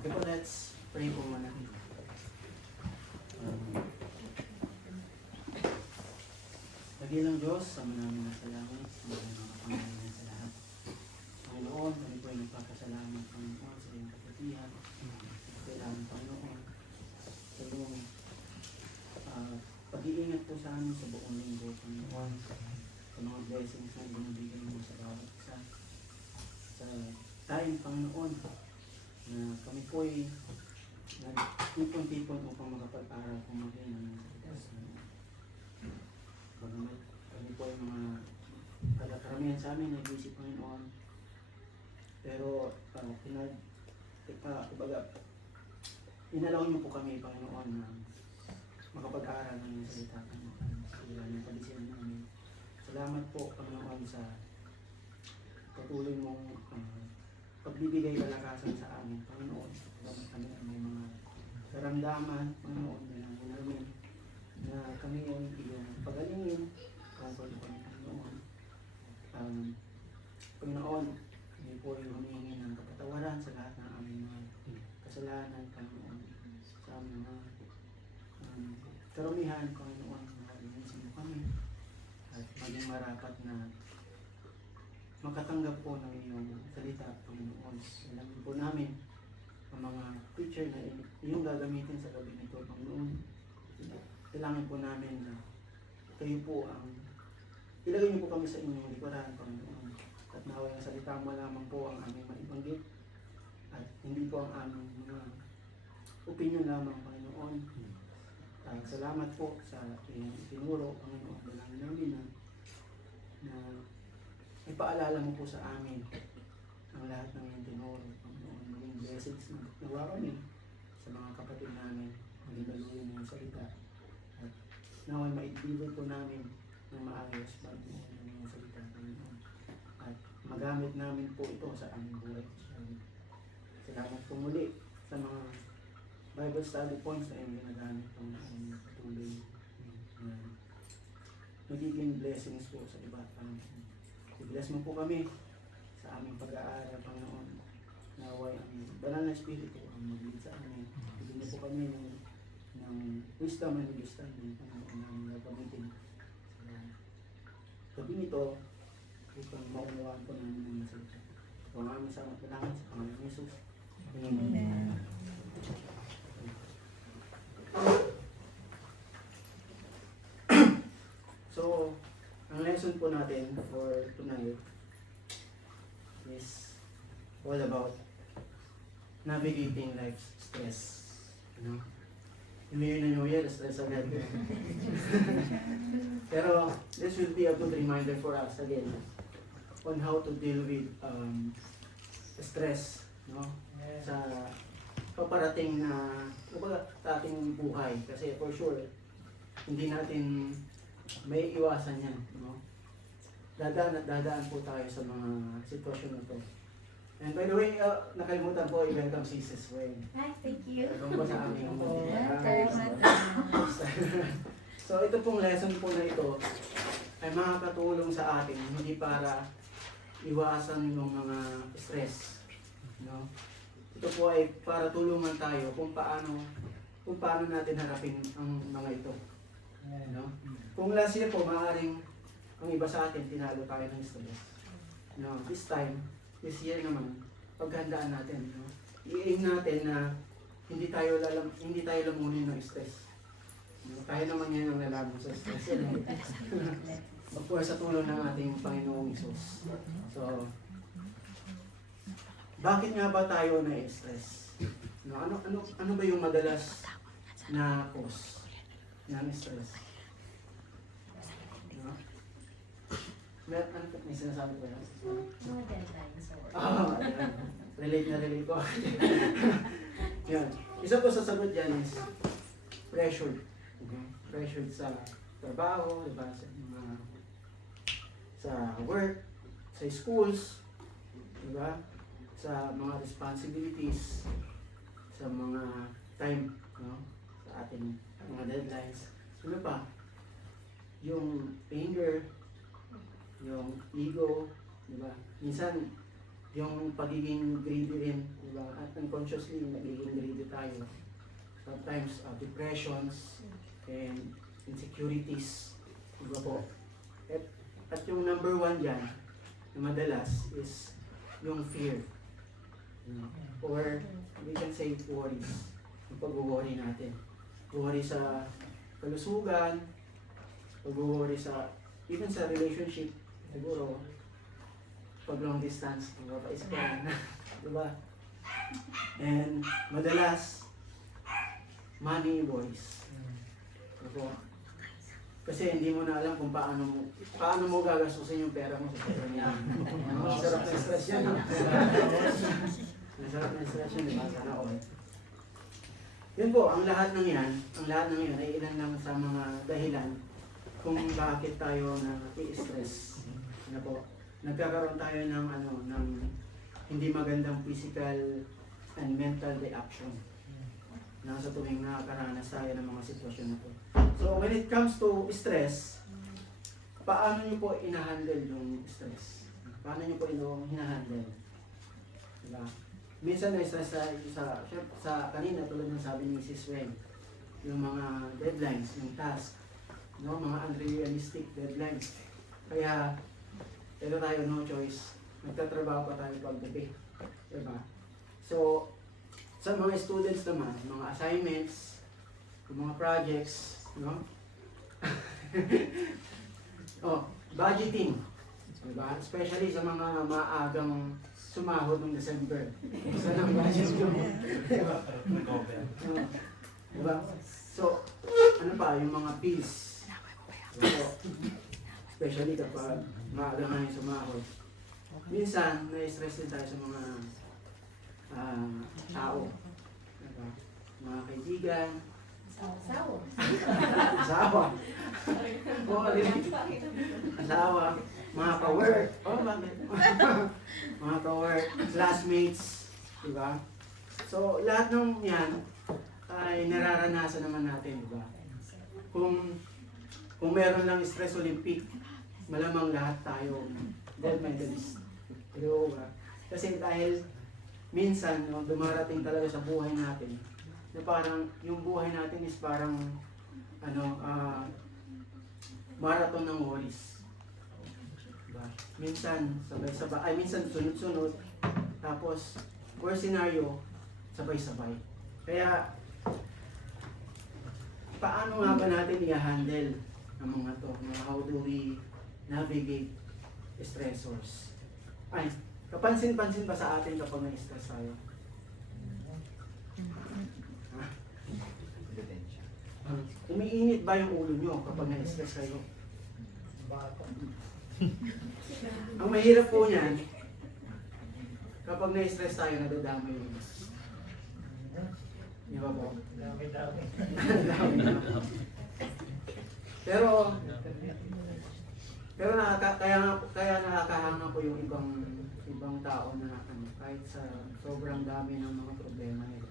Okay po, let's pray po muna. Dakilang Diyos, sama namin na sa langit, sa mga Panginoon sa lahat. Panginoon, kami po ay nagpapasalamat, Panginoon, sa iyong kapatihan. Kailangan, Panginoon, sa iyong pag-iingat po sa amin sa buong linggo, Panginoon, sa mga blessings na binibigay mo sa bawat isa. Sa tayong Panginoon, na kami po ay nagtipon-tipon upang makapag-aral kung maging ng salita. Bagamat kami po ay mga karamihan sa amin ay busy, Panginoon. Pero inalaw niyo po kami, Panginoon, na makapag-aral ng iyong salita, Panginoon. Sila ng kalisihan namin. Salamat po, Panginoon, sa patuloy mong pagbibigay kalakasan sa amin, Panginoon. Salamat kami ang may mga karamdaman, Panginoon, na namin na kami ay iyong pagalingin, comfort po kami, Panginoon. Panginoon, kami po ay humingi ng kapatawaran sa lahat ng aming mga kasalanan, Panginoon, sa aming mga karumihan, Panginoon, na linisin mo kami at maging marapat na makatanggap po ng iyong salita, Panginoon. Alam po namin ang mga preacher na iyong gagamitin sa gabi nito, Panginoon. Kailangan po namin na kayo po ang ilagay niyo po kami sa inyong likuran, Panginoon. At naway ang salita mo lamang po ang aming maibanggit at hindi po ang aming mga opinion lamang, Panginoon. Salamat po sa iyong tinuro, Panginoon. Dalangin namin na ipaalala mo po sa amin ang lahat ng iyong tinuro, Panginoon. Maging blessings na nawa kami sa mga kapatid namin. Maging daluyan ng salita. At naway maidibay po namin ng maayos bago ng iyong salita, Panginoon. At magamit namin po ito sa aming buhay. Salamat po muli sa mga Bible study points na iyong ginagamit pang patuloy na magiging blessings po sa iba, Panginoon. I-bless mo po kami sa aming pag-aaral, Panginoon. Naway ang banal na Espiritu ang mag-lead sa amin. Bigyan niyo po kami ng wisdom and understanding, Panginoon, na aming gagamitin sa gabi nito upang maunawaan po namin ang salita. Ito ang aming salamat dalangin sa Panginoon Jesus. Amen. So, ang lesson po natin for tonight is all about navigating life's stress. You know? New Year na New Year, stress agad. Pero this will be a good reminder for us again on how to deal with stress, no? Sa paparating na sa ating buhay. Kasi for sure, hindi natin may iwasan yan, no? Dadaan at dadaan po tayo sa mga sitwasyon na to. And by the way, nakalimutan po, i-welcome si Sis Wayne. Hi, thank you. Welcome po sa aming Salamat. So ito pong lesson po na ito ay makakatulong sa atin, hindi para iwasan yung mga stress, no? Ito po ay para tulungan tayo kung paano natin harapin ang mga ito. No? Kung last year po, maaaring ang iba sa atin, tinalo tayo ng stress. No? This year naman, paghandaan natin. No? I-aim natin na hindi tayo lamunin ng stress. No? Tayo naman yan ang lalaban sa stress. Of course, sa tulong ng ating Panginoong Isus. So, bakit nga ba tayo na-stress? No? Ano ba yung madalas na cause ng stress? No? May sinasabi ko yan? Mga deadlines or... Relate ko. Yan. Isa po sa sagot dyan is pressure. Okay? Pressure sa trabaho, diba? Sa work, sa schools, diba? Sa mga responsibilities, sa mga time, no? Sa ating mga deadlines. Ano pa? Yung anger, yung ego, di ba? Minsan, yung pagiging greedy rin, diba? At unconsciously, nagiging greedy tayo. Sometimes, depressions and insecurities, diba po? At yung number one dyan, na madalas, is yung fear. Or, we can say worries. Yung pag-worry natin. Worry sa kalusugan, pag-worry sa, even sa relationship, siguro, pag long distance, papaispan, diba? And madalas, money boys. Diba? Kasi hindi mo na alam kung paano mo gagastusin yung pera mo sa pera niya. Masarap na stress yan. Masarap na stress yan, diba? Sana all. Yun po, ang lahat ng yan ay ilan lang sa mga dahilan kung bakit tayo na-i-stress. Ano po? Nagkakaroon tayo ng hindi magandang physical and mental reaction na sa tuwing nakakaranas tayo ng mga sitwasyon na po. So when it comes to stress, paano nyo po ina-handle yung stress? Paano nyo po hina-handle? Diba? Minsan na-stress sa kanina tulad ng sabi ni Mrs. Wen, yung mga deadlines, yung task, no? Mga unrealistic deadlines. Kaya pero tayo no choice, nagtatrabaho pa tayo paggabi. Diba? So, sa mga students naman, mga assignments, mga projects, no? Budgeting. Diba? Especially sa mga maagang sumahod ng December. Isa ng budget mo. Diba? Diba? So, ano pa, yung mga bills. So, especially kapag maaga nga yung sumahod. Minsan, na-stress din tayo sa mga tao. Diba? Mga kaibigan. Asawa. Asawa. Mga ka-work. Bakit? Mga ka-work. Classmates. Diba? So, lahat ng yan ay nararanasan naman natin. Diba? Kung meron lang stress Olympic, malamang lahat tayo gold medalist. Pero, kasi dahil minsan dumarating talaga sa buhay natin na parang yung buhay natin is parang marathon ng worries. Diba? Minsan sabay-sabay, minsan sunod-sunod, tapos worst scenario, sabay-sabay. Kaya paano nga ba natin i-handle ang mga to? How do we navigate stressors? Ay, kapansin-pansin ba sa atin kapag na-stress tayo? Umiinit ba yung ulo nyo kapag na-stress kayo? Ang mahirap po niyan, kapag na-stress tayo, nadadamay yung di ba po? Dami. Pero kaya nakakahanga po yung ibang tao na kahit sa sobrang dami ng mga problema nila.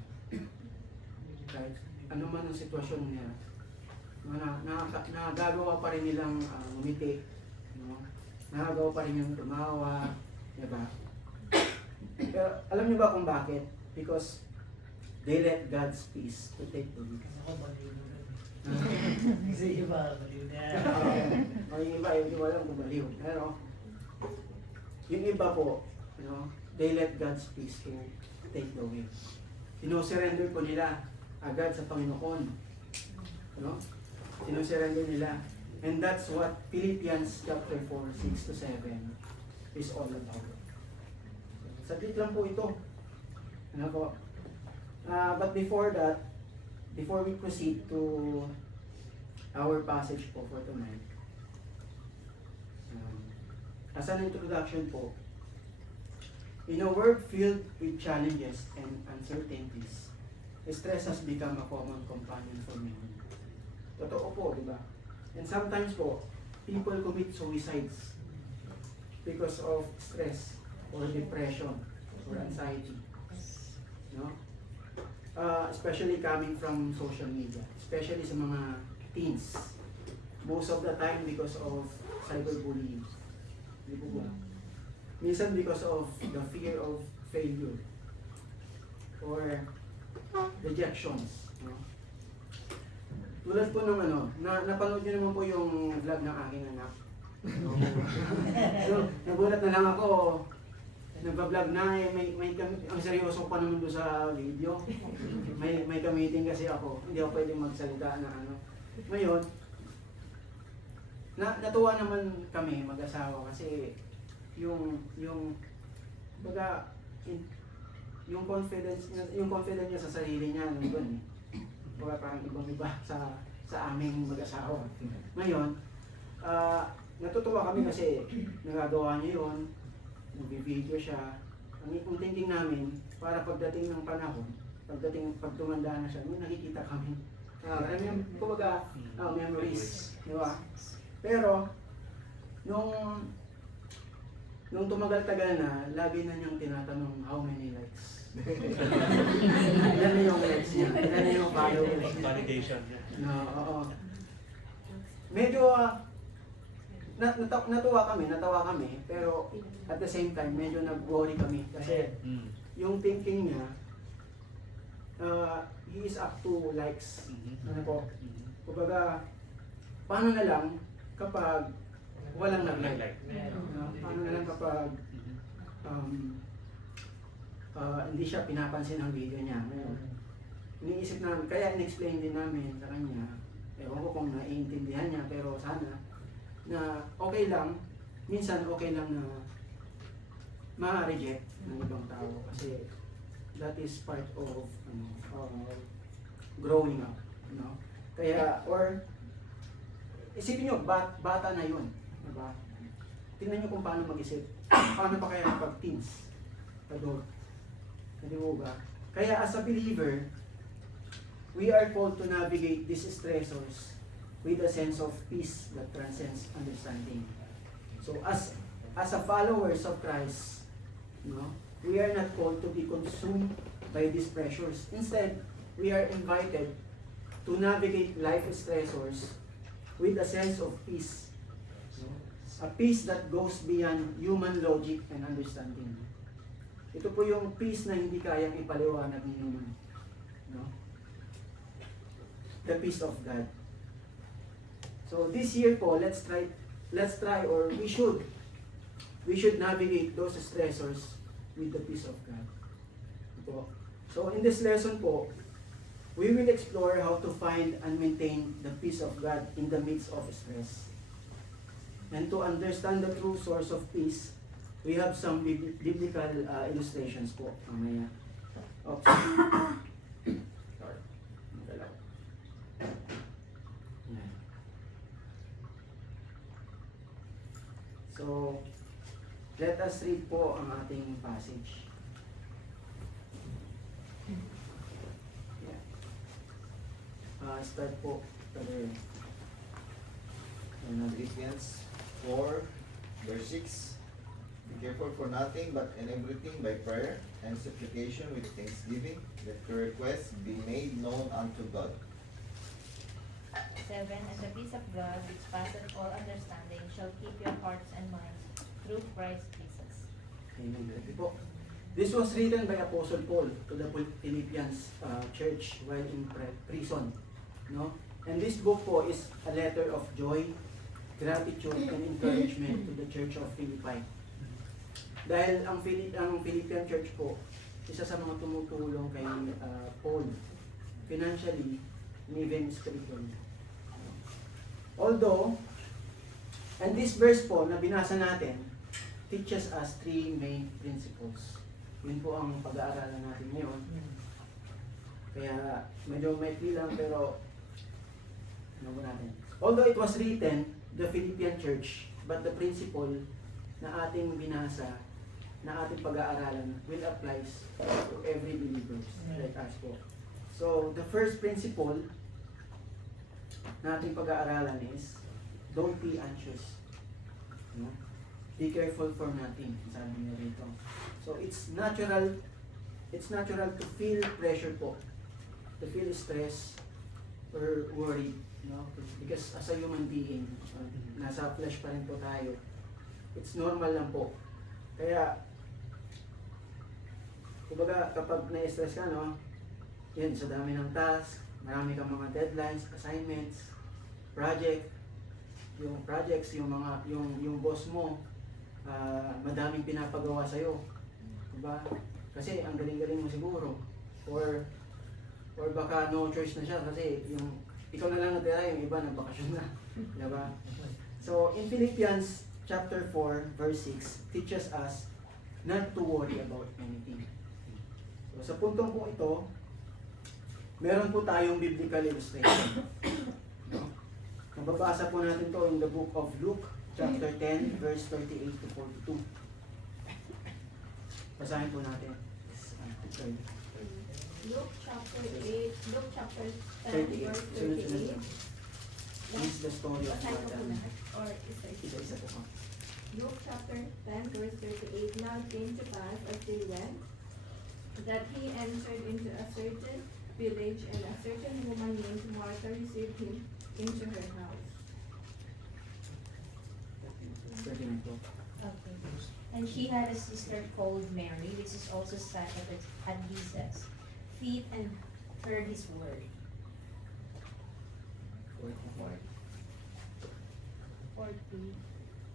Kahit ano man ang sitwasyon nila, nagagawa pa rin nilang umiti, no? Nagagawa pa rin nilang tumawa, diba? Pero alam niyo ba kung bakit? Because they let God's peace to take the lead. Kasi iba, baliw na. Yung iba, hindi mo alam kung baliw. Pero, yung iba po, they let God's peace to take the wheel. Sinusurrender po nila agad sa Panginoon. Sinusurrender nila. And that's what Philippians chapter 4, 6 to 7 is all about. Saglit lang po ito. But before that, before we proceed to our passage po for tonight, as an introduction po, in a world filled with challenges and uncertainties, stress has become a common companion for many. Totoo po, di ba? And sometimes po, people commit suicides because of stress or depression or anxiety. No? Especially coming from social media, especially sa mga teens. Most of the time because of cyberbullying. Di po ba? Minsan because of the fear of failure or rejections. No? Tulad po ng napanood nyo naman po yung vlog ng aking anak. So, nagulat na lang ako, nagpa-vlog na, ang seryoso pa naman doon sa video. May ka-meeting kasi ako, hindi ako pwedeng magsalita na Ngayon, natuwa naman kami mag-asawa kasi yung confidence niya sa sarili niya nandun eh. Parang ibang-iba sa aming mag-asawa. Ngayon, natutuwa kami kasi nagagawa niya yun, nag-video siya. Ang thinking namin, para pagdating ng panahon, pag tumanda na siya, may nakikita kami. Memories, di ba? Pero, nung tumagal-tagal na, lagi na niyang tinatanong how many likes. Ilan na yung likes niya, ilan na yung followers niya. Validation niya. No, oo. Medyo natawa kami, pero at the same time, medyo nag-worry kami. Kasi yung thinking niya, he is up to likes. Ano po? Kumbaga, paano na lang kapag walang nag-like? Paano na lang kapag hindi siya pinapansin ang video niya? Iniisip namin, kaya in-explain din namin sa kanya, ewan ko kung naiintindihan niya, pero sana na okay lang, minsan okay lang na ma-reject ng ibang tao kasi that is part of growing up, no? Kaya, or isipin nyo, bata na yun, diba? Tingnan nyo kung paano mag-isip, paano pa kaya pag-teens, adult, hindi mo ba? Kaya as a believer, we are called to navigate these stressors with a sense of peace that transcends understanding. So as a followers of Christ, we are not called to be consumed by these pressures. Instead, we are invited to navigate life stressors with a sense of peace. A peace that goes beyond human logic and understanding. Ito po yung peace na hindi kayang ipaliwanag ng human. The peace of God. So this year po, let's try or we should navigate those stressors with the peace of God. Po. So in this lesson po, we will explore how to find and maintain the peace of God in the midst of stress. And to understand the true source of peace, we have some biblical illustrations po. Mamaya. Oops. Sorry. Magalaw. Yan. So, let us read po ang ating passage. Start po. Philippians 4, verse 6. Be careful for nothing, but in everything by prayer and supplication with thanksgiving, that your requests be made known unto God. 7. And the peace of God, which passeth all understanding, shall keep your hearts and minds through Christ Jesus. Amen. Po. This was written by Apostle Paul to the Philippians church while in prison. No? And this book po is a letter of joy, gratitude, and encouragement to the church of Philippi. Dahil ang Philippian church po, isa sa mga tumutulong kay Paul, financially, and even spiritually. Although, and this verse po na binasa natin, teaches us three main principles. Yun po ang pag-aaralan natin ngayon. Kaya medyo maikli lang pero ano po natin. Although it was written, the Philippian church, but the principle na ating binasa, na ating pag-aaralan will apply to every believer like us po. So, the first principle na ating pag-aaralan is, don't be anxious. No? Be careful for nothing, sabi niya dito. So, it's natural to feel pressure po, to feel stress or worry, no? Because as a human being, nasa flesh pa rin po tayo. It's normal lang po Kaya, kumbaga kapag na-stress ka, no, yun, sa dami ng task, marami kang mga deadlines, assignments, projects, yung boss mo, madaming pinapagawa sa'yo. Diba? Kasi ang galing-galing mo siguro. Or baka no choice na siya kasi yung ikaw na lang natira, yung iba nagbakasyon na. Diba? So, in Philippians chapter 4, verse 6, teaches us not to worry about anything. So, sa puntong po ito, meron po tayong biblical illustration. No? Mababasa po natin to in the book of Luke, chapter 10, verse 38 to 42. Basahin po natin. Luke chapter 10, 38. verse Sunod-sunod 38. lang. This is the story of Basahin ko po Adam. lahat? Or isa-isa? Isa-isa po ka. Luke chapter 10, verse 38. Now it came to pass as they went, that he entered into a certain village, and a certain woman named Martha received him into her house. 39 po. Okay. And she had a sister called Mary, which is also sat at Jesus' feet and heard his word. 40.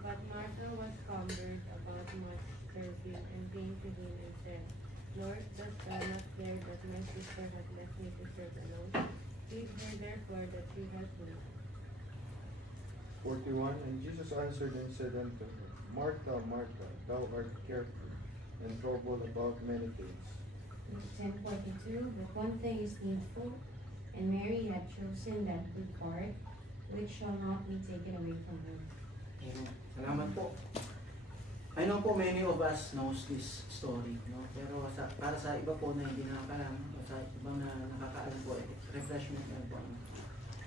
But Martha was cumbered about much serving, and came to him and said, Lord, dost thou not care that my sister hath left me to serve alone? Feed her therefore, that she help me. 41. And Jesus answered and said unto her, Martha, Martha, thou art careful and troubled about many things. 10:42. But one thing is needful, and Mary had chosen that good part, which shall not be taken away from her. Amen. Salamat po. I know po many of us knows this story, no? Pero para sa iba po na hindi nakakaalam, o sa ibang na nakakaalam po, refreshment lang po.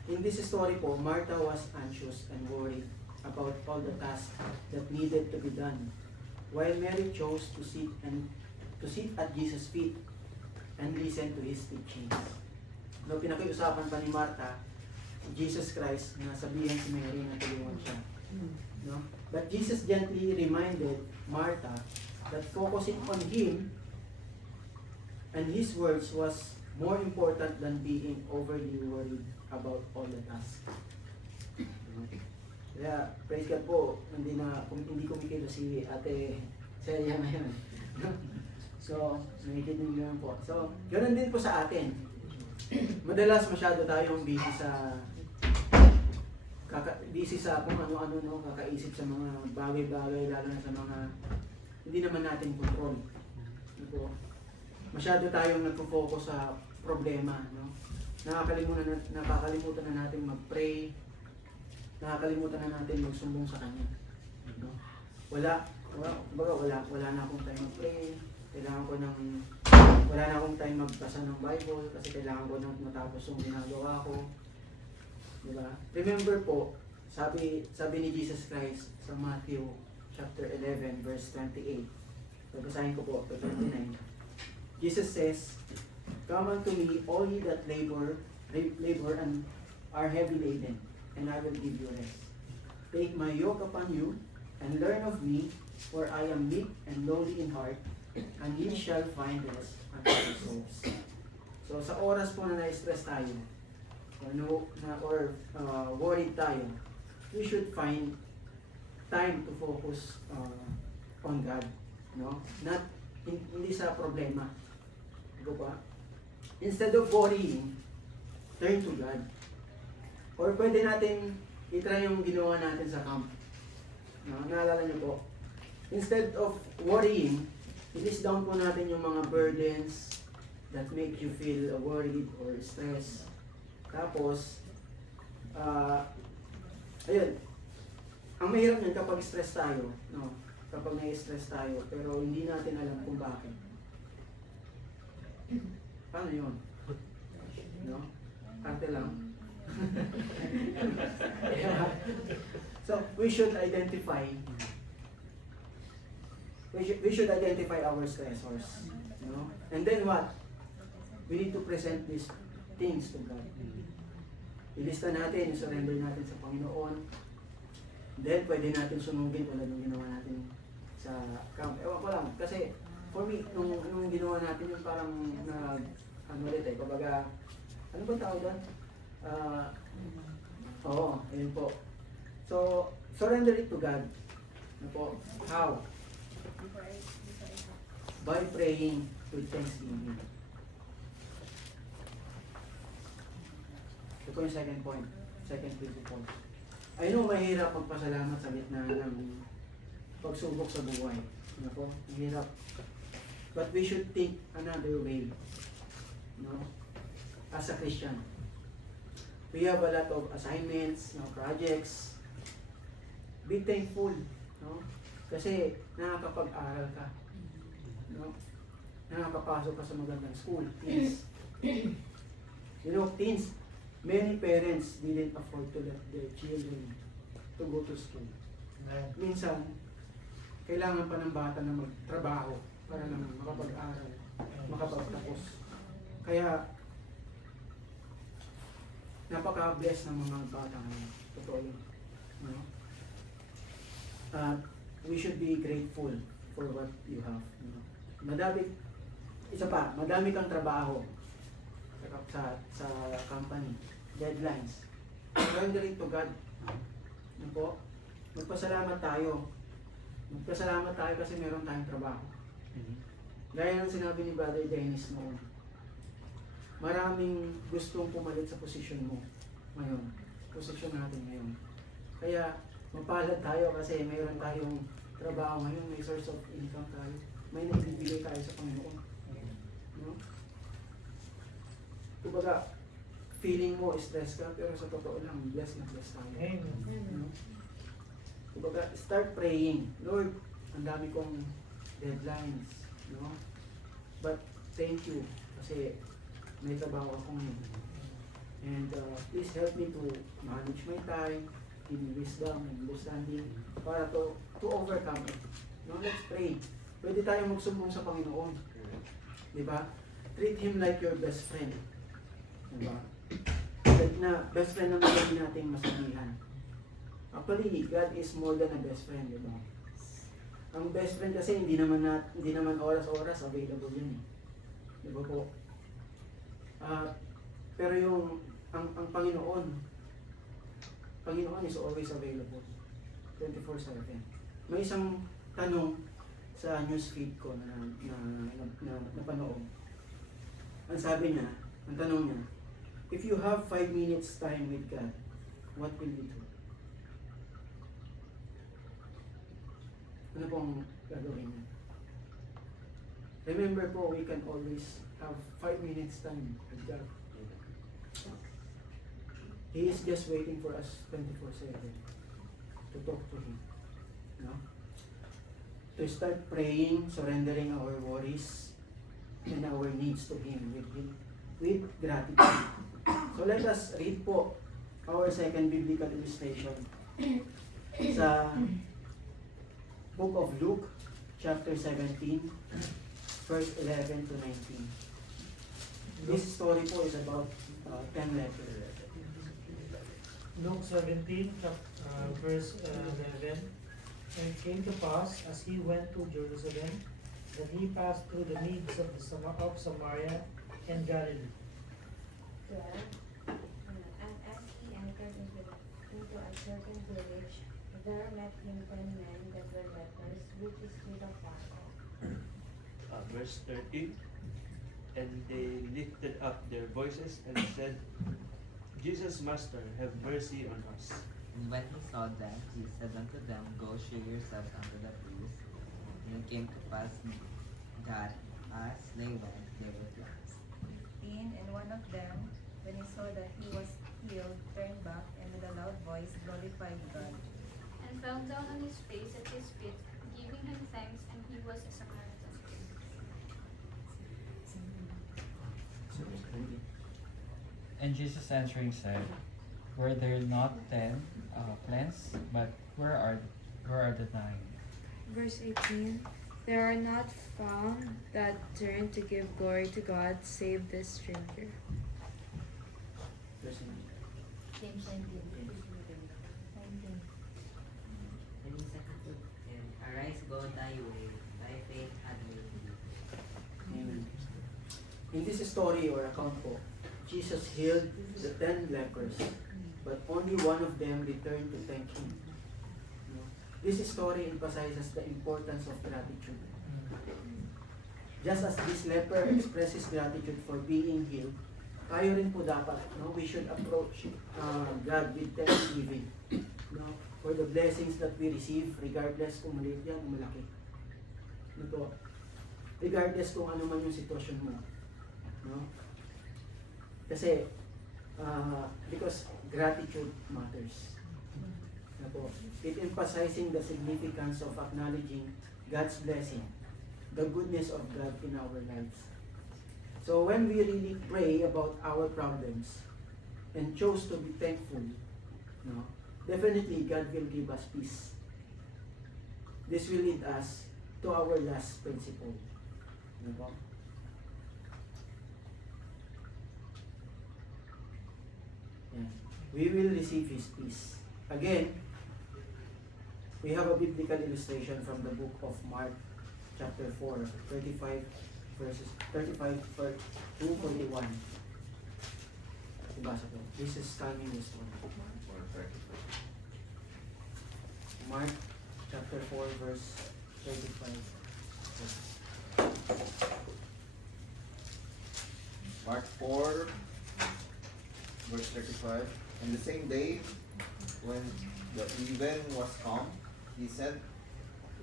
In this story po, Martha was anxious and worried about all the tasks that needed to be done, while Mary chose to sit at Jesus' feet and listen to his teachings. No, pinakiusapan pa ni Martha, Jesus Christ, na sabihin si Mary na tulungan siya. No? But Jesus gently reminded Martha that focusing on Him and His words was more important than being overly worried about all the tasks. Kaya, praise God po, hindi kumikilos si Ate Celia ngayon. So, nakikinig niyo lang po. So, ganoon din po sa atin. Madalas masyado tayong busy sa kung ano-ano, no, kakaisip sa mga bagay-bagay, lalo na sa mga hindi naman natin control. Ano, masyado tayong nagpo-focus sa problema, no? Nakakalimutan na natin mag-pray, nakakalimutan na natin magsumbong sa Kanya. No? Wala na akong time mag-pray, wala na akong time magbasa ng Bible kasi kailangan ko nang matapos yung ginagawa ko. Diba? Remember po, sabi ni Jesus Christ sa Matthew chapter 11 verse 28. Babasahin ko po, 29. Jesus says, "Come unto me, all ye that labor and are heavy laden, and I will give you rest. Take my yoke upon you, and learn of me, for I am meek and lowly in heart, and ye shall find rest unto your souls." So sa oras po na na-stress tayo, or worried tayo, we should find time to focus on God, no? Hindi sa problema. Diba ba? Instead of worrying, turn to God. Or pwede natin itry yung ginawa natin sa camp. No? Naalala niyo po? Instead of worrying, i-list down po natin yung mga burdens that make you feel worried or stressed. Tapos, ayun, ang mahirap niyan kapag stress tayo, no? Kapag nai-stress tayo, pero hindi natin alam kung bakit. Paano yun? No? Arte lang. So, we should identify our stressors. No? And then what? We need to present these things to God. Ilista natin, surrender natin sa Panginoon. Then, pwede natin sunugin tulad ng ginawa natin sa sa camp. Ewan ko lang, kasi for me, nung ginawa natin yung parang ano ulit eh, kumbaga, ano ba tawag doon? Oo, ayun po. So, surrender it to God. Ano po? How? By praying with thanksgiving. Ito po yung second point. Second principle. I know mahirap magpasalamat sa gitna ng pagsubok sa buhay. Ano po? Mahirap. But we should think another way. No? As a Christian. We have a lot of assignments, projects. Be thankful. No? Kasi nakakapag-aral ka. No? Nakakapasok ka sa magandang school. Teens. You know, teens, many parents didn't afford to let their children to go to school. Minsan, kailangan pa ng bata na magtrabaho para lang makapag-aral, makapagtapos. Kaya, napaka-bless ng mga bata ngayon. Totoo yun. No? We should be grateful for what you have. You know? Madami kang trabaho sa company, deadlines. Surrender it to God. Ano po? Magpasalamat tayo. Magpasalamat tayo kasi meron tayong trabaho. Gaya ng sinabi ni Brother Dennis noon, maraming gustong pumalit sa posisyon mo ngayon. Posisyon natin ngayon. Kaya, mapalad tayo kasi mayroon tayong trabaho ngayon, may source of income tayo. May naibibigay tayo sa Panginoon. No? Kumbaga, feeling mo stress ka, pero sa totoo lang, bless na bless tayo. No? Kumbaga, start praying. Lord, ang dami kong deadlines. No? But, thank you. Kasi, may trabaho ako ngayon. And please help me to manage my time, give me wisdom and understanding para to overcome it. No, let's pray. Pwede tayong magsumbong sa Panginoon. Di ba? Treat Him like your best friend. Di ba? Like na best friend naman hindi natin masabihan. Actually, God is more than a best friend. Di ba? Ang best friend kasi hindi naman oras-oras available yun. Di ba po? Pero ang Panginoon is always available 24/7. May isang tanong sa newsfeed ko na napanood. Ang sabi niya, ang tanong niya, if you have 5 minutes time with God, what will you do? Ano pong gagawin niya? Remember po, we can always have 5 minutes time with God. He is just waiting for us 24/7 to talk to Him. No? To start praying, surrendering our worries and our needs to Him with gratitude. So let us read po our second biblical illustration sa Book of Luke, chapter 17, verse 11 to 19. This story po is about 10 lepers. Luke 17, verse 11. And it came to pass, as he went to Jerusalem, that he passed through the midst of Samaria and Galilee. 12. And as he entered into a certain village, there met him 10 men that were lepers, which is with a fire. Verse 13. And they lifted up their voices and said, Jesus, Master, have mercy on us. And when he saw them, he said unto them, Go shew yourselves unto the priest. And it came to pass that as they went, they were cleansed. 15. And one of them, when he saw that he was healed, turned back, and with a loud voice glorified God. And fell down on his face at his feet, giving him thanks, and he was a Samaritan. And Jesus answering said, Were there not 10 cleansed? But where are the 9? Verse 18. There are not found that turn to give glory to God save this stranger. Verse 9. And he said unto them, Arise, go thy way, thy faith hath made thee. Amen. In this story or account po, Jesus healed the 10 lepers, but only one of them returned to thank Him. No? This story emphasizes the importance of gratitude. Just as this leper expresses gratitude for being healed, tayo rin po dapat, no? We should approach God with thanksgiving, no? For the blessings that we receive, regardless kung maliit yan o malaki. No po? Regardless kung ano man yung sitwasyon mo. No? Kasi, because gratitude matters. No po? It emphasizing the significance of acknowledging God's blessing, the goodness of God in our lives. So when we really pray about our problems and chose to be thankful, no, definitely God will give us peace. This will lead us to our last principle. Ano po? Yan. We will receive His peace. Again, we have a biblical illustration from the book of Mark, chapter 4, 35 verses 35 to 41. Ibasa po. This is coming this one. Mark chapter 4 verse 35. Mark 4, verse 35. And the same day, when the even was come, he said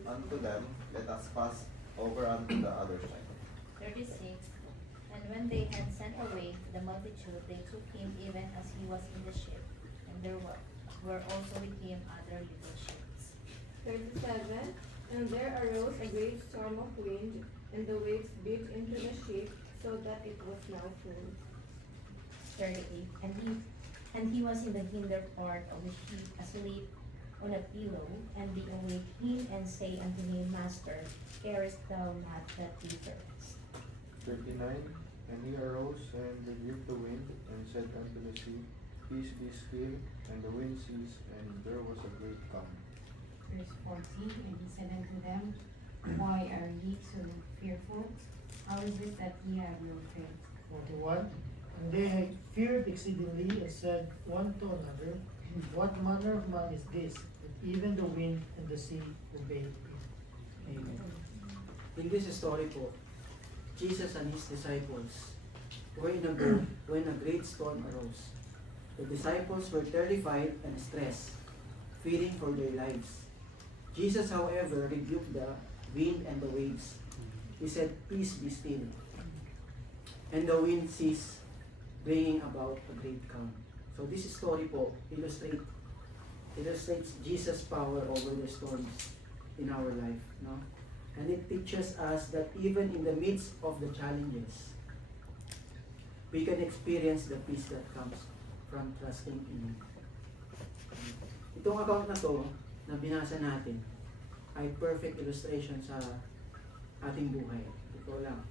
unto them, Let us pass over unto the other side. 36. And when they had sent away the multitude, they took him even as he was in the ship, and there were also with him other little ships. 37. And there arose a great storm of wind, and the waves beat into the ship, so that it was now full. 38. And he was in the hinder part of the ship, asleep on a pillow, and they awake him and say unto him, Master, carest thou not that we perish? 39. And he arose and rebuked the wind, and said unto the sea, Peace be still. And the wind ceased, and there was a great calm. Verse 14, and he said unto them, Why are ye so fearful? How is it that ye have no faith? 41. And they had feared exceedingly and said one to another, What manner of man is this, that even the wind and the sea obey him? Amen. In this story po, Jesus and His disciples were in a boat when a great storm arose. The disciples were terrified and stressed, fearing for their lives. Jesus, however, rebuked the wind and the waves. He said, Peace be still. And the wind ceased, bringing about a great calm. So this story po illustrates Jesus' power over the storms in our life. No? And it teaches us that even in the midst of the challenges, we can experience the peace that comes from trusting in Him. Itong account na to, na binasa natin, ay perfect illustration sa ating buhay. Ito lang.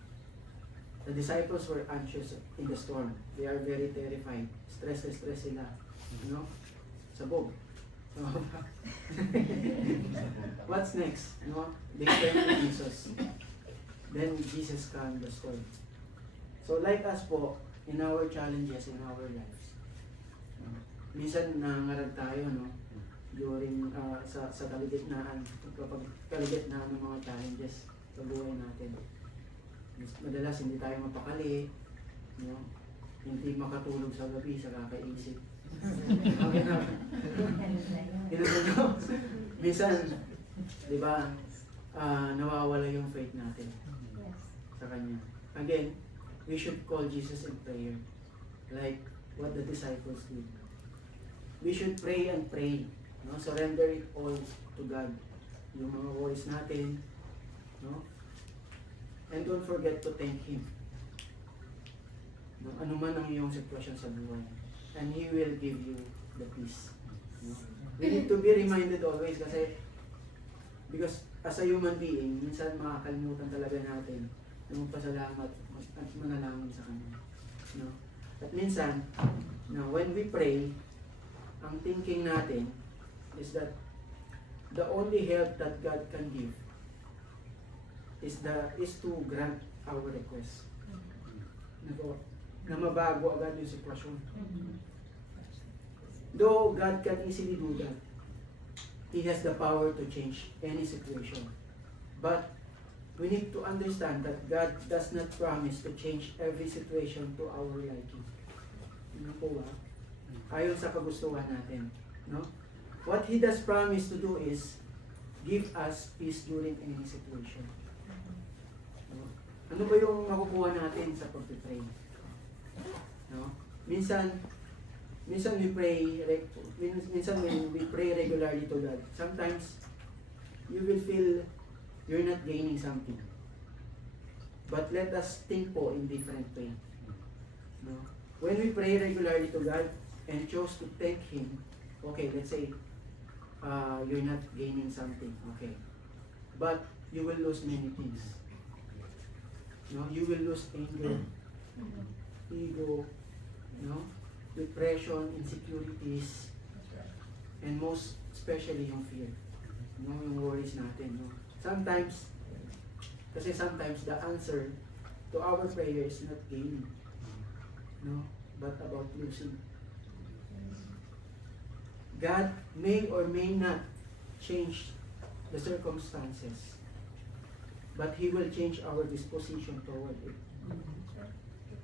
The disciples were anxious in the storm. They are very terrified. Stress sila. You know? Sabog. So, what's next? You know? They turned to Jesus. Then Jesus calmed the storm. So like us po, in our challenges, in our lives, minsan nangarag tayo, no? During, sa kalagitnaan, kapag kalagitnaan ng mga challenges sa buhay natin. Madalas hindi tayo mapakali, no? Hindi makatulog sa gabi sa kakaisip. Okay na. Minsan, di ba, nawawala yung faith natin sa Kanya. Again, we should call Jesus in prayer, like what the disciples did. We should pray and pray, no? Surrender it all to God. Yung mga worries natin, no? And don't forget to thank Him. No? Ano man ang iyong sitwasyon sa buhay. And He will give you the peace. No? We need to be reminded always because as a human being, minsan makakalimutan talaga natin na magpasalamat at manalangin sa Kanya. No? At minsan, when we pray, ang thinking natin is that the only help that God can give is to grant our request. Na mabago agad yung sitwasyon. Though God can easily do that, He has the power to change any situation. But we need to understand that God does not promise to change every situation to our liking. Ano po ba? Ayon sa kagustuhan natin. No? What He does promise to do is give us peace during any situation. No? Ano ba yung makukuha natin sa pag-pray? No? Minsan we pray, minsan when we pray regularly to God, sometimes you will feel you're not gaining something. But let us think po in different way. No? When we pray regularly to God and choose to thank Him, okay, let's say you're not gaining something, okay, but you will lose many things. No, you will lose anger, ego, depression, insecurities, and most especially yung fear. Yung worries natin. Sometimes the answer to our prayer is not gaining, but about losing. God may or may not change the circumstances, but He will change our disposition toward it.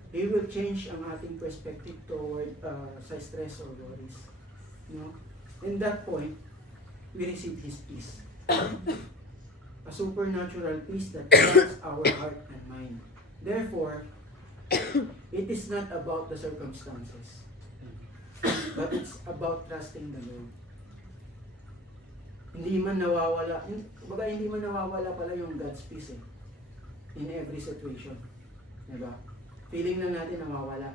He will change ang ating perspective toward sa stress or worries. In that point, we receive His peace. A supernatural peace that guards our heart and mind. Therefore, it is not about the circumstances, but it's about trusting the Lord. Hindi man nawawala pala yung God's peace in every situation. Diba? Feeling na natin nawawala.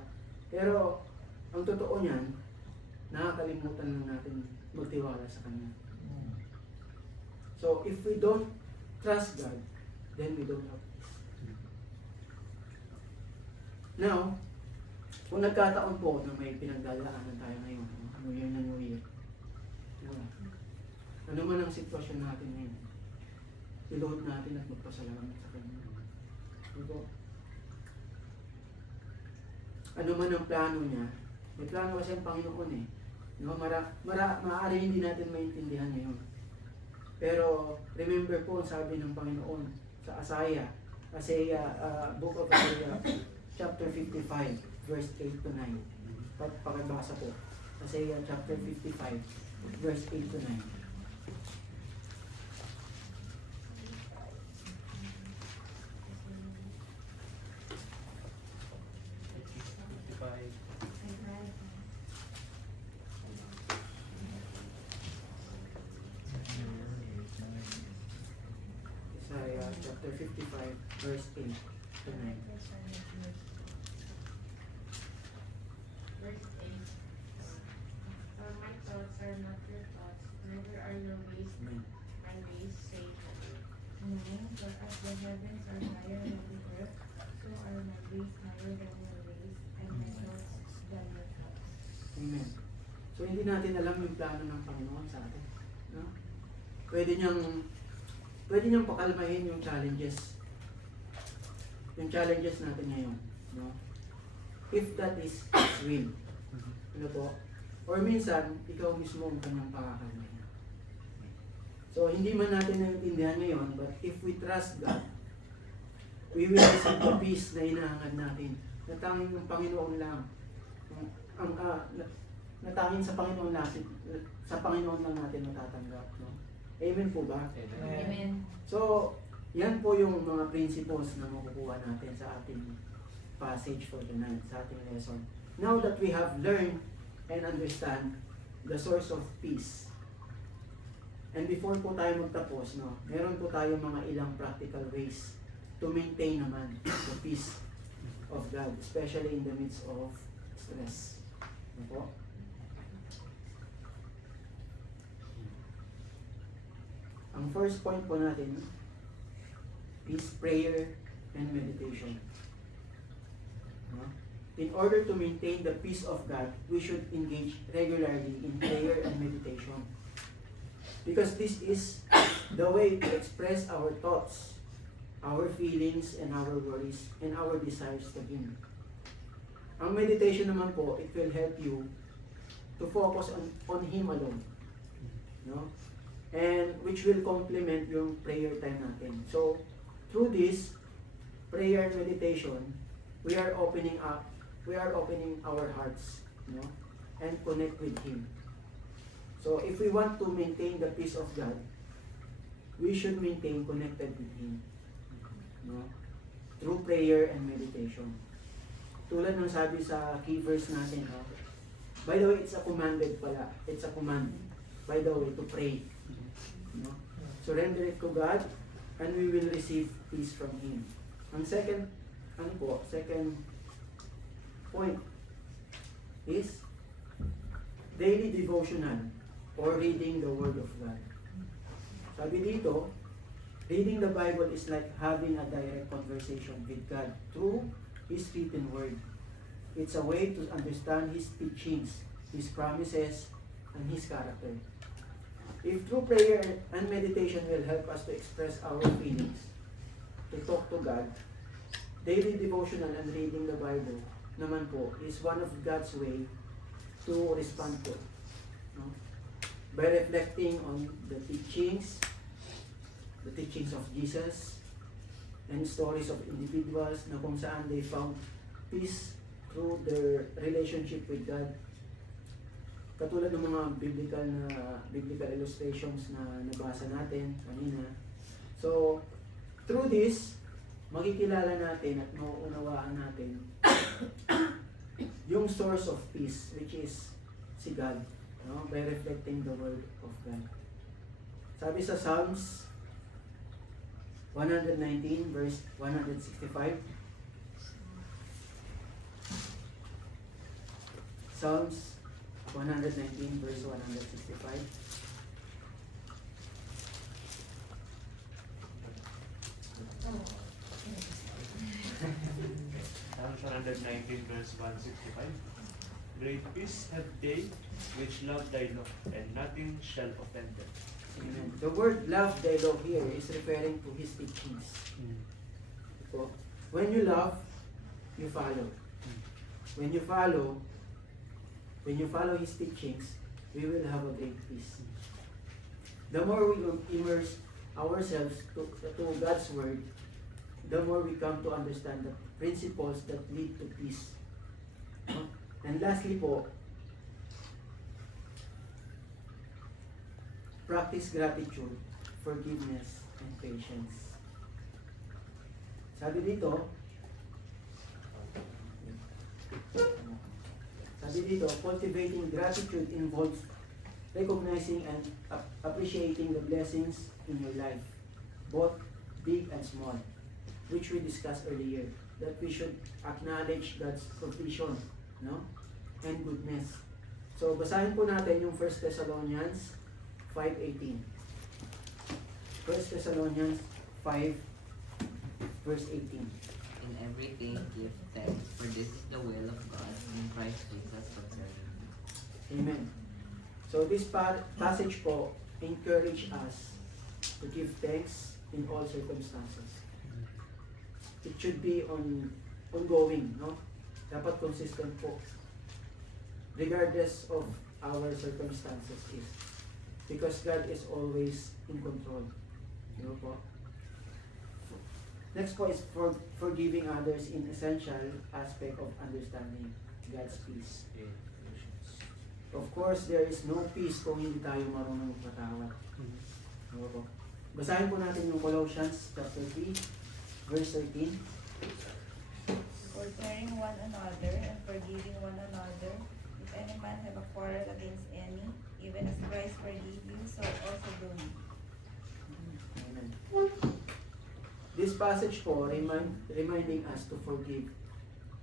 Pero, ang totoo niyan, nakakalimutan na natin magtiwala sa Kanya. So, if we don't trust God, then we don't have peace. Now, kung nagkataon po na may pinagdadaanan tayo ngayon, New Year na New Year, ano man ang sitwasyon natin ngayon, iluhod natin at magpasalamat sa Kanya. Ano man ang plano niya, may plano kasi ang Panginoon maaari hindi natin maintindihan ngayon. Pero remember po, sabi ng Panginoon sa Isaiah, Book of Isaiah, chapter 55, verse 8 to 9. Pakibasa po. Isaiah chapter 55, verse 8 to 9. Isaiah chapter 55, verse 8 to 9. Verse 8. For my thoughts are not your thoughts, neither are your ways Amen. my ways, say the Lord. For as the heavens are higher than the earth, so are my ways higher than your ways, and my thoughts than your thoughts. Amen. So hindi natin alam yung plano ng Panginoon sa atin. No? Pwede niyang pakalmahin yung challenges. Yung challenges natin ngayon. No? If that is His will. Ano po? Or minsan, ikaw mismo ang kanyang pakakalmahin. So hindi man natin naiintindihan ngayon, but if we trust God, we will receive the peace na hinahangad natin. Na tanging ng Panginoon lang. Na tanging sa Panginoon lang natin matatanggap. No? Amen po ba? Amen. So, yan po yung mga principles na makukuha natin sa ating passage for tonight, sa ating lesson. Now that we have learned and understand the source of peace, and before po tayo magtapos, meron po tayo mga ilang practical ways to maintain naman the peace of God, especially in the midst of stress. Ano po? Ang first point po natin is prayer and meditation. In order to maintain the peace of God, we should engage regularly in prayer and meditation. Because this is the way to express our thoughts, our feelings, and our worries, and our desires to Him. Ang meditation naman po, it will help you to focus on Him alone. No? And which will complement yung prayer time natin. So, through this prayer and meditation, we are opening our hearts, no? And connect with Him. So, if we want to maintain the peace of God, we should maintain connected with Him, no? Through prayer and meditation. Tulad ng sabi sa key verse natin, no? By the way, it's a commanded pala. It's a command, by the way, to pray. No? Surrender it to God, and we will receive peace from Him. Ang second point is daily devotional or reading the Word of God. Sabi dito, reading the Bible is like having a direct conversation with God through His written Word. It's a way to understand His teachings, His promises, and His character. If true prayer and meditation will help us to express our feelings, to talk to God, daily devotional and reading the Bible naman po is one of God's way to respond to. No? By reflecting on the teachings of Jesus, and stories of individuals na kung saan they found peace through their relationship with God. Katulad ng mga biblical illustrations na nabasa natin kanina. So, through this, makikilala natin at mauunawaan natin yung source of peace, which is si God, no? By reflecting the Word of God. Sabi sa Psalms 119 verse 165, Psalms 119 verse 165. Psalms 119 verse 165. Great peace have they which love thy law, and nothing shall offend them. Amen. The word love thy law here is referring to His teachings. So, when you love, you follow. When you follow His teachings, we will have a great peace. The more we immerse ourselves to God's Word, the more we come to understand the principles that lead to peace. No? And lastly po, practice gratitude, forgiveness, and patience. Sabi dito, cultivating gratitude involves recognizing and appreciating the blessings in your life, both big and small, which we discussed earlier, that we should acknowledge God's provision, no? And goodness. So, basahin po natin yung 1 Thessalonians 5:18. 1 Thessalonians 5 verse 18. In everything give thanks, for this is the will of God in Christ Jesus concerning you. Amen. So this passage po encourage us to give thanks in all circumstances. It should be ongoing, no? Dapat consistent po. Regardless of our circumstances is. Because God is always in control. You know po? Next po is forgiving others in essential aspect of understanding God's peace. Of course, there is no peace kung hindi tayo marunong magpatawad. Ano po? Basahin po natin yung Colossians chapter 3, verse 13. Forbearing one another and forgiving one another, if any man have a quarrel against any, even as Christ forgave you, so also do ye. Amen. This passage po reminding us to forgive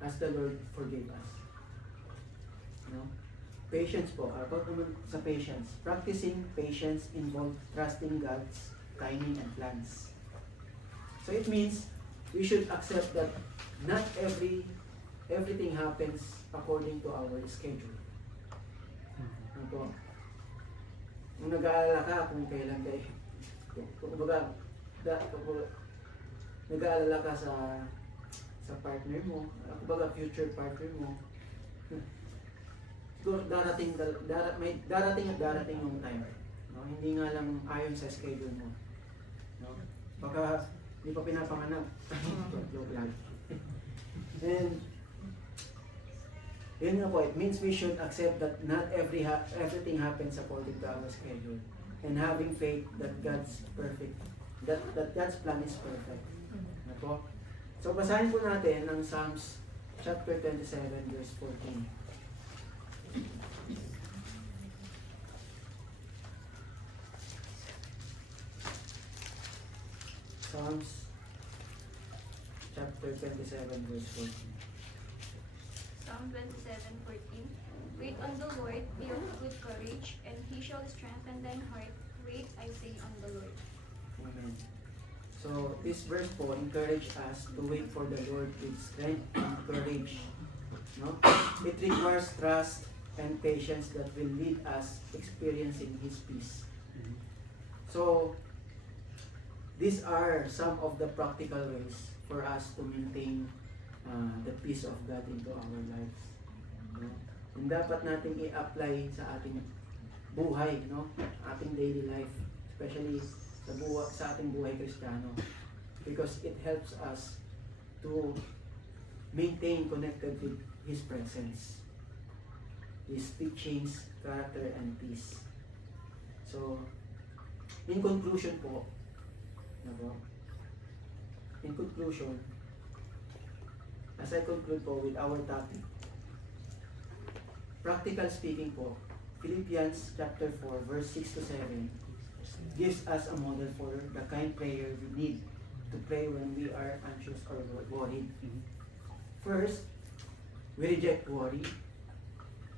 as the Lord forgave us. No? Patience po, about naman sa patience. Practicing patience involves trusting God's timing and plans. So it means we should accept that not everything happens according to our schedule. Ano po? kung nag-aalala ka kung kailan kayo, kumbaga, nag-aalala ka sa partner mo, kumbaga future partner mo, siguro darating at darating yung time. No? Hindi nga lang ayon sa schedule mo. No? Baka hindi pa pinapanganak. Joke lang. And yun nga po, it means we should accept that not everything happens according to our schedule. And having faith that God's perfect, that God's plan is perfect. Ano po? So basahin po natin ang Psalms chapter 27 verse 14. Psalms chapter 27 verse 14. Psalm 27:14. Wait on the Lord, be of good courage, and he shall strengthen thine heart. Wait, I say, on the Lord. Amen. So this verse po encourage us to wait for the Lord with strength and courage. No? It requires trust and patience that will lead us experiencing His peace. So these are some of the practical ways for us to maintain the peace of God into our lives. No? And dapat natin i-apply sa ating buhay, no? Ating daily life, especially sa ating buhay Kristiyano, because it helps us to maintain connected with His presence, His teachings, character, and peace. So, in conclusion po, as I conclude po with our topic, practical speaking po, Philippians chapter 4 verse 6 to 7 gives us a model for the kind prayer we need to pray when we are anxious or worried. First, we reject worry.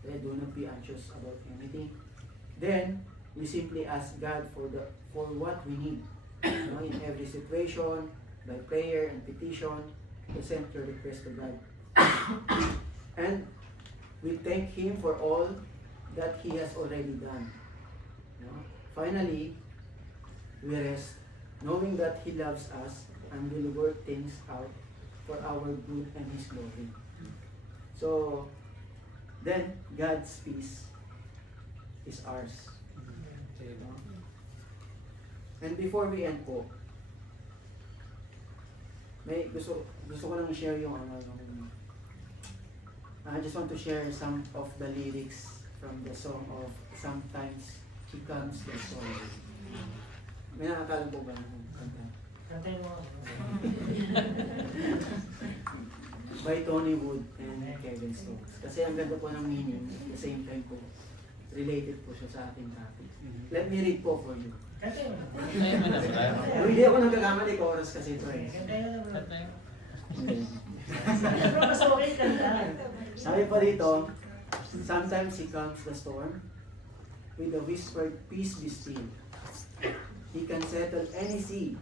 Do not be anxious about anything. Then, we simply ask God for what we need. In every situation, by prayer and petition, present your request to God. And we thank Him for all that He has already done. Finally, we rest, knowing that He loves us and will work things out for our good and His glory. So, then God's peace is ours. And before we end po, may gusto ko lang i-share yung I just want to share some of the lyrics from the song of Sometimes Becomes the Story. May nakakala po ba ng kanta? Kantayin mo. By Tony Wood and Kevin Stokes. Kasi ang ganda po ng meaning, at the same time po, related po siya sa ating topic. Let me read po for you. Kantayin mo. Hindi ako nagkakamali ko oras kasi ito eh. Kantayin mo. Pero mas okay kanta. Sabi pa dito, sometimes he calms the storm with a whispered peace be still. He can settle any sea,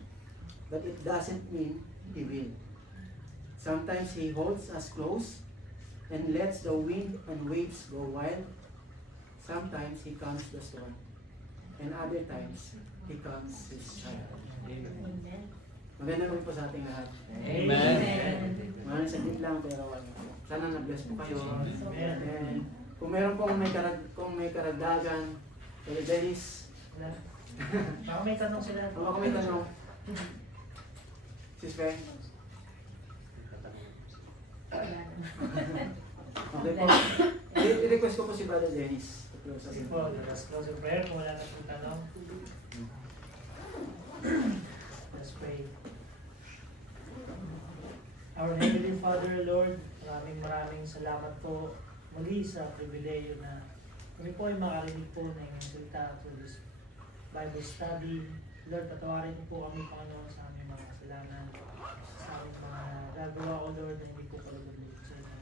but it doesn't mean he will. Sometimes he holds us close and lets the wind and waves go wild. Sometimes he calms the storm, and other times he calms his child. Amen. Maganda naman po sa ating lahat. Amen. Maraming saglit lang pero sana na-bless po kayo. Amen. And kung meron pong may karagdagan, Kuya Dennis, Baka may tanong sila. kung may tanong, Sis Fe? Okay po. I-request ko po si Brother Dennis. to close us Sige in po, prayer. let us close in prayer kung wala na pong tanong. Let's pray. Our Heavenly Father, Lord, maraming salamat po muli sa pribileyo na kami po ay makarinig po ng inyong salita through this Bible study. Lord, patawarin niyo po kami, Panginoon, sa aming mga kasalanan, sa aming mga gagawa, O Lord, na hindi po kalugod sa inyo.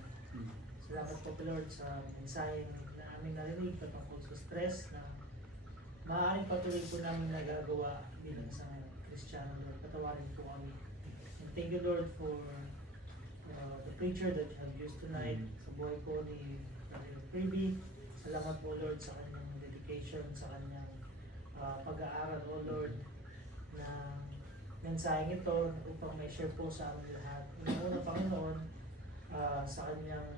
Salamat po, Lord, sa mensahe na aming narinig patungkol sa stress na maaaring patuloy po namin nagagawa bilang isang Kristiyano, Lord. Patawarin po kami. And thank you, Lord, for the preacher that you have used tonight sa buhay po ni Brother Privy. Salamat po, Lord, sa kanyang dedication, sa kanyang pag-aaral, O Lord, na mensaheng ito upang may share po sa aming lahat. Una, Panginoon, sa kanyang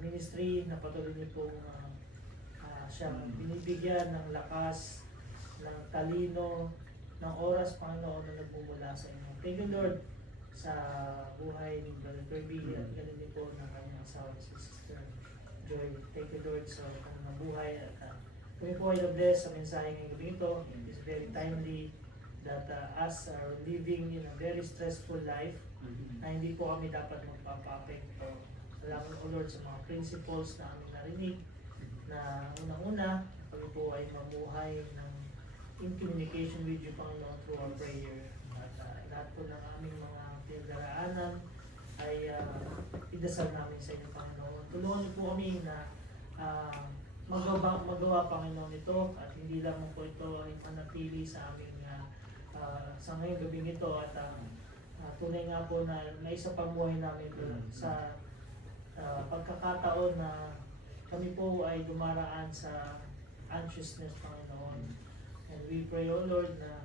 ministry na patuloy niyo pong siyang binibigyan ng lakas, ng talino, ng oras, Panginoon, na nagmumula sa inyo. Thank you, Lord, sa buhay ni Brother Kirby at ganun din po ng kanyang asawa si Sister Joy. Thank you, Lord, sa kanyang buhay at kami po ay na-bless sa mensahe ngayong gabi ito. It is very timely that us are living in a very stressful life na hindi po kami dapat magpapapekto. Salamat, O Lord, sa mga principles na aming narinig na unang-una, kami po ay mamuhay in communication with you, Panginoon, through our prayer. At lahat po ng aming mga pinagdaraanan ay idasal namin sa inyo, Panginoon. Tulungan niyo po kami na magawa, Panginoon, ito at hindi lang po ito ay manatili sa aming sa ngayong gabing ito at tunay nga po na may isa pang buhay namin sa pagkakataon na kami po ay dumaraan sa anxiousness, Panginoon. And we pray, O Lord, na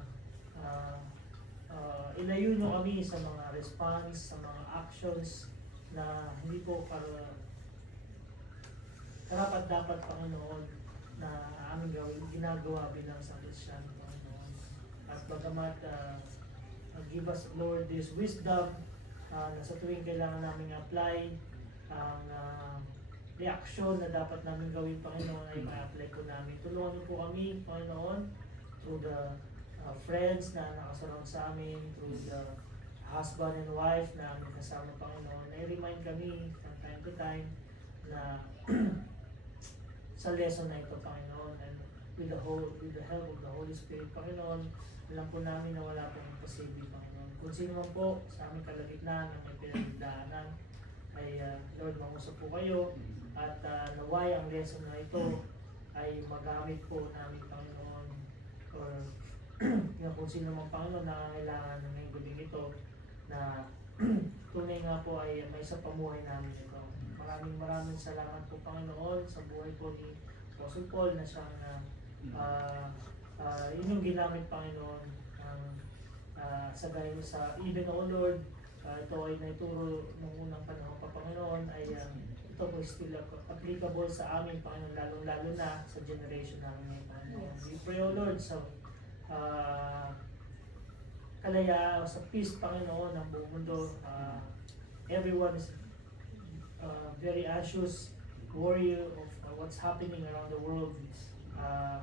ilayo nyo kami sa mga response, sa mga actions na hindi po karapat-dapat, Panginoon, na aming ginagawa bilang sa Kristyano, Panginoon. At bagamat give us, Lord, this wisdom na sa tuwing kailangan namin apply ang reaksyon na dapat namin gawin, Panginoon, ay ma-apply po namin. Tulungan niyo po kami, Panginoon, through the friends na nakasurround sa amin, through the husband and wife na aming kasama, Panginoon. I-remind kami from time to time na sa lesson na ito, Panginoon, and with the help of the Holy Spirit, Panginoon, alam po namin na wala pong imposible, Panginoon. Kung sino man po sa aming kalagitnaan na may pinagdaanan, ay Lord, mangusap po kayo at naway ang lesson na ito ay magamit po namin, Panginoon, or kung sino man, Panginoon, na kailangan ng ngayong gabing ito na tunay nga po ay may sa pamuhay namin ito. Maraming salamat po, Panginoon, sa buhay po ni Apostle Paul na siyang yun yung ginamit, Panginoon, sa even, O Lord, ito ay naituro nung unang panahon pa, Panginoon, ay ito po still applicable sa amin, Panginoon, lalong-lalo na sa generation namin ngayon, Panginoon. We pray, O Lord, sa kalaya, sa peace, Panginoon, ng buong mundo. Everyone is very anxious, worry of what's happening around the world.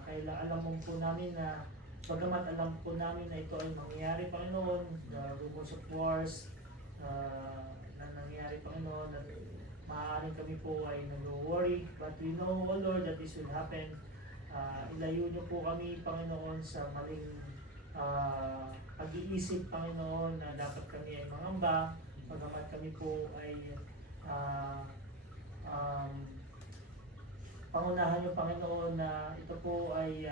Kaya alam mo po namin na bagamat alam po namin na ito ay mangyayari, Panginoon, the rumors of wars na nangyayari, Panginoon, at maaaring kami po ay nag-worry, but we know, O Lord, that this will happen. Ilayo niyo po kami, Panginoon, sa maling pag-iisip, Panginoon, na dapat kami ay mangamba, bagamat kami po ay pangunahan niyo, Panginoon, na ito po ay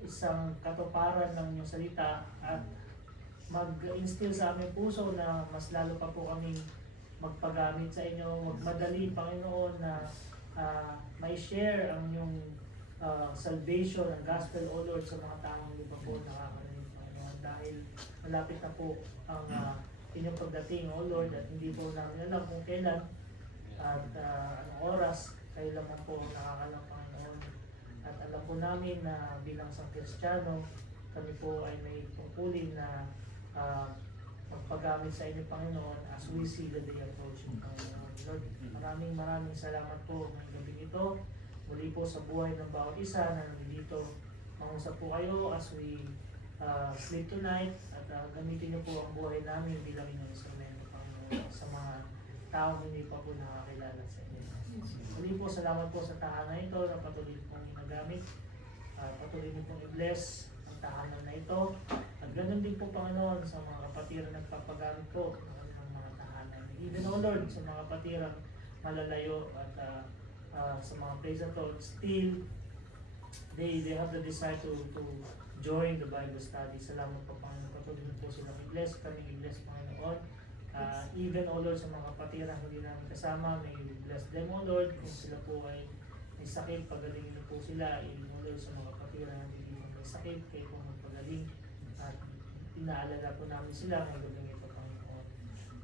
isang katuparan ng inyong salita at mag-instill sa aming puso na mas lalo pa po kami magpagamit sa inyo, magmadali, Panginoon, na may share ang inyong salvation, ang gospel, O Lord, sa mga taong hindi pa po nakakarinig, Panginoon, dahil malapit na po ang inyong pagdating, O Lord, at hindi po namin alam kung kailan at anong oras, kayo lamang po nakakalam, Panginoon. At alam po namin na bilang sa Kristiyano, kami po ay may pagpulin na magpagamit sa inyo, Panginoon, as we see the day approaching, Panginoon. Lord, maraming salamat po ngayong gabi ito. Muli po sa buhay ng bawat isa na nandito. Mangusap po kayo as we sleep tonight at gamitin niyo po ang buhay namin bilang inyong instrumento, Panginoon, sa mga taong hindi pa po nakakilala sa inyo. Muli po, salamat po sa tahanan ito na patuloy pong ginagamit. Patuloy niyo pong i-bless ang tahanan na ito. At ganun din po, Panginoon, sa mga kapatiran nagpapagamit po ng mga tahanan. Even, O Lord, sa mga kapatiran malalayo at sa mga place na to, still they have the desire to join the Bible study. Salamat po, Panginoon. Patuloy niyo po silang i-bless, kami i-bless, Panginoon. Even, O Lord, sa mga kapatiran hindi namin kasama, may bless them, O Lord, kung sila po ay may sakit, pagalingin niyo po sila, in-order sa mga kapatira na hindi po may sakit, kayo po magpagaling, at inaalala po namin sila ngayong gabi ito, Panginoon.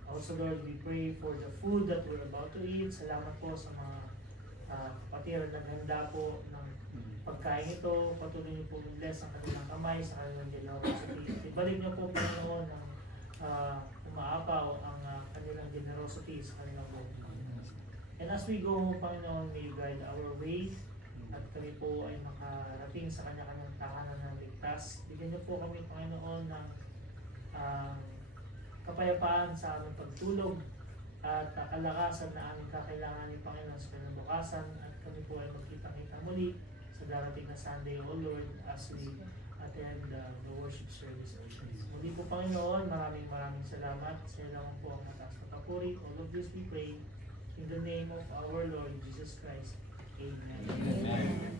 Also Lord, we pray for the food that we're about to eat. Salamat po sa mga kapatira na naghanda po ng pagkain ito. Patuloy niyo po bless ang kanilang kamay sa kanilang generosity. Ibalik niyo po, Panginoon, ng umaapaw ang kanilang generosity sa kanilang buhay. And as we go home, Panginoon, may you guide our ways at kami po ay makarating sa kanya-kanyang tahanan ng ligtas. Bigyan niyo po kami, Panginoon, ng kapayapaan sa aming pagtulog at kalakasan na aming kakailanganin, Panginoon, sa kinabukasan, at kami po ay magkita-kita muli sa darating na Sunday, O Lord, as we attend the worship service. Muli po, Panginoon, maraming salamat. Sa iyo lang po ang mataas na papuri. All of this we pray in the name of our Lord Jesus Christ. Amen. Amen.